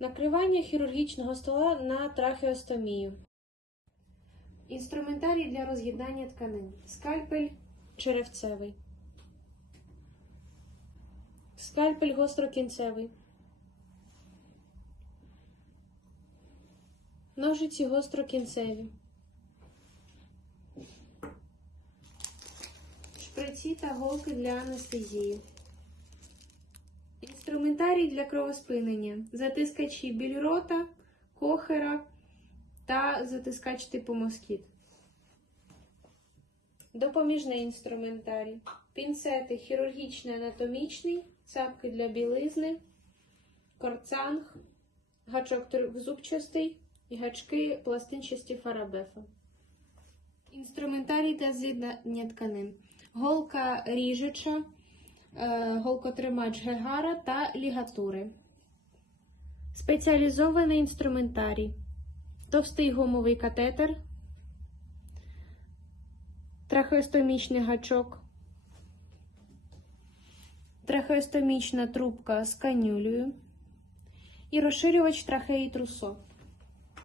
Накривання хірургічного стола на трахеостомію. Інструментарій для роз'єднання тканин. Скальпель черевцевий. Скальпель гострокінцевий. Ножиці гострокінцеві. Шприці та голки для анестезії. Інструментарій для кровоспинення. Затискачі біль рота, кохера та затискач типу москіт. Допоміжний інструментарій. Пінцети хірургічний анатомічний, цапки для білизни, корцанг, гачок трьохзубчастий і гачки пластинчасті фарабефа. Інструментарій та з'єднання тканин. Голка ріжуча, голкотримач гегара та лігатури. Спеціалізований інструментарій. Товстий гумовий катетер, трахеостомічний гачок, трахеостомічна трубка з канюлею і розширювач трахеї трусо.